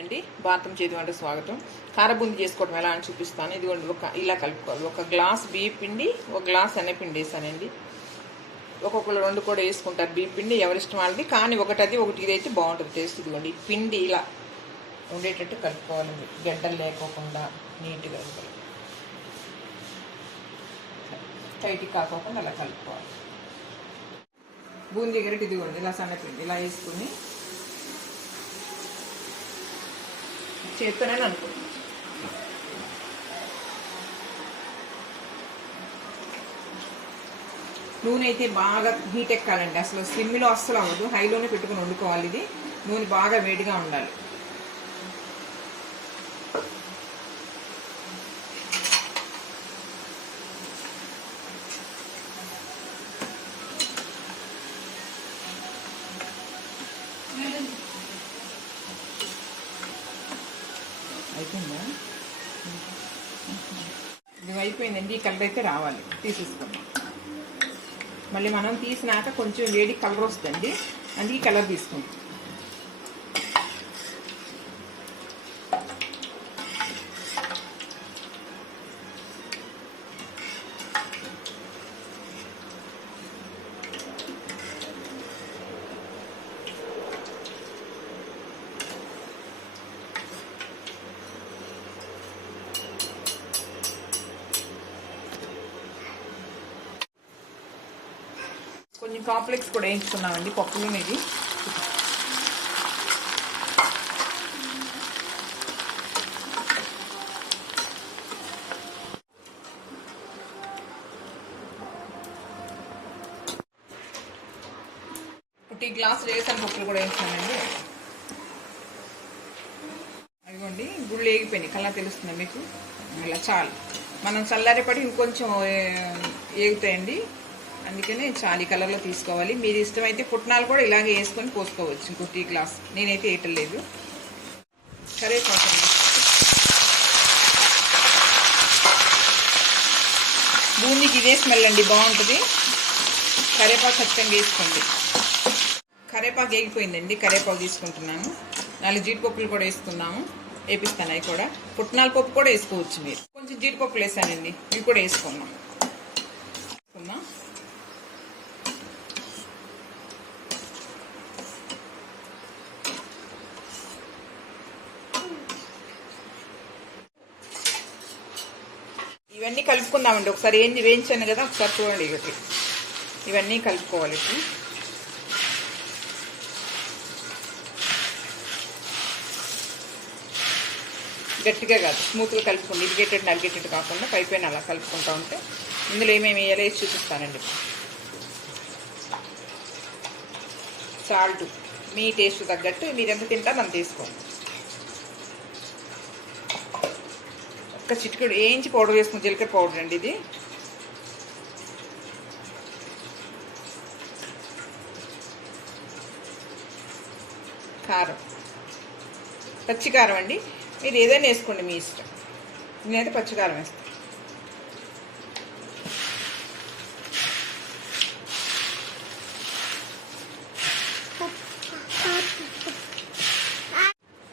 చేస్తున్నానండి. భారతం చేతి వంట స్వాగతం. కారబూంది చేసుకోవడం ఎలా అని చూపిస్తాను. ఇదిగోండి, ఇలా కలుపుకోవాలి. ఒక గ్లాస్ బియ్య పిండి, ఒక గ్లాస్ శనగపిండి వేసానండి. ఒక్కొక్కరు 2 కూడా వేసుకుంటారు బియ్య పిండి, ఎవరిష్టం వాళ్ళది. కానీ ఒకటి ఇదైతే బాగుంటుంది టేస్ట్. ఇదిగోండి, పిండి ఇలా ఉండేటట్టు కలుపుకోవాలి, గడ్డలు లేకోకుండా నీట్గా టైట్గా కాకోకుండా అలా కలుపుకోవాలి. బూందీ గరిటె ఇదిగోండి, ఇలా సన్నపిండి ఇలా వేసుకుని చేత్తోనే అనుకుంటున్నాను. నూనె అయితే బాగా హీట్ ఎక్కాలండి. అసలు సిమ్లో అస్సలు అవ్వదు, హైలోనే పెట్టుకుని వండుకోవాలి. ఇది నూనె బాగా వేడిగా ఉండాలి. అయిపోయిందా? ఇది అయిపోయిందండి. ఈ కలర్ అయితే రావాలి, తీసేసుకుందాం. మళ్ళీ మనం తీసినాక కొంచెం వేడి కలర్ వస్తుంది, అందుకే కలర్ తీసుకుంటాం. కొంచెం కాంప్లెక్స్ కూడా వేయించుకున్నామండి పప్పులు. ఇది టీ గ్లాస్ వేసాను, పప్పులు కూడా వేసానండి. అదిగోండి, గుళ్ళు వేగిపోయినాయి, కల్లా తెలుస్తుంది మీకు. ఇలా చాలు, మనం చల్లారేపటి ఇంకొంచెం వేగుతాయండి. అందుకనే చాలి కలర్లో తీసుకోవాలి. మీరు ఇష్టమైతే పుట్నాలు కూడా ఇలాగే వేసుకొని పోసుకోవచ్చు. ఇంకో టీ గ్లాస్, నేనైతే వేయట్లేదు. కరివేపాకు, బూందీకి ఇదే స్మెల్ అండి, బాగుంటుంది. కరివేపాకు ఖచ్చితంగా వేసుకోండి. కరివేపాకు వేగిపోయిందండి, కరివేపాకు తీసుకుంటున్నాను. 4 జీడిపప్పులు కూడా వేసుకున్నాము, వేపిస్తాను. అవి కూడా పుట్నాల పప్పు కూడా వేసుకోవచ్చు. మీరు కొంచెం జీడిపప్పులు వేసానండి, ఇవి కూడా వేసుకున్నాం. ఇవన్నీ కలుపుకుందామండి. ఒకసారి వేయించాను కదా, ఒకసారి చూడండి. ఇవన్నీ కలుపుకోవాలి. గట్టిగా కాదు, స్మూత్గా కలుపుకోండి. ఇరిగేటెడ్ నలిగేటెడ్ కాకుండా పైపైన అలా కలుపుకుంటూ ఉంటే ఇందులో ఏమేమి వేయాలో వేసి చూపిస్తానండి. సాల్ట్ మీ టేస్ట్ తగ్గట్టు, మీరు ఎంత తింటారో అంత తీసుకోండి. ఒక చిటికెడు వేయించి పౌడర్ వేసుకుని, జీలకర్ర పౌడర్ అండి ఇది. కారం, పచ్చికారం అండి. మీరు ఏదైనా వేసుకోండి, మీ ఇష్టం. నేనైతే పచ్చికారం వేస్తాను.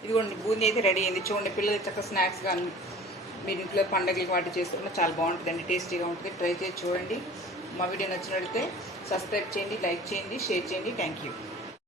ఇదిగోండి, బూందీ అయితే రెడీ అయింది. చూడండి, పిల్లలు చక్కగా స్నాక్స్ కానీ మీరు ఇంట్లో పండగలకి వాటి చేసుకుంటే చాలా బాగుంటుందండి, టేస్టీగా ఉంటుంది. ట్రై చేసి చూడండి. మా వీడియో నచ్చినట్లయితే సబ్స్క్రైబ్ చేయండి, లైక్ చేయండి, షేర్ చేయండి. Thank you.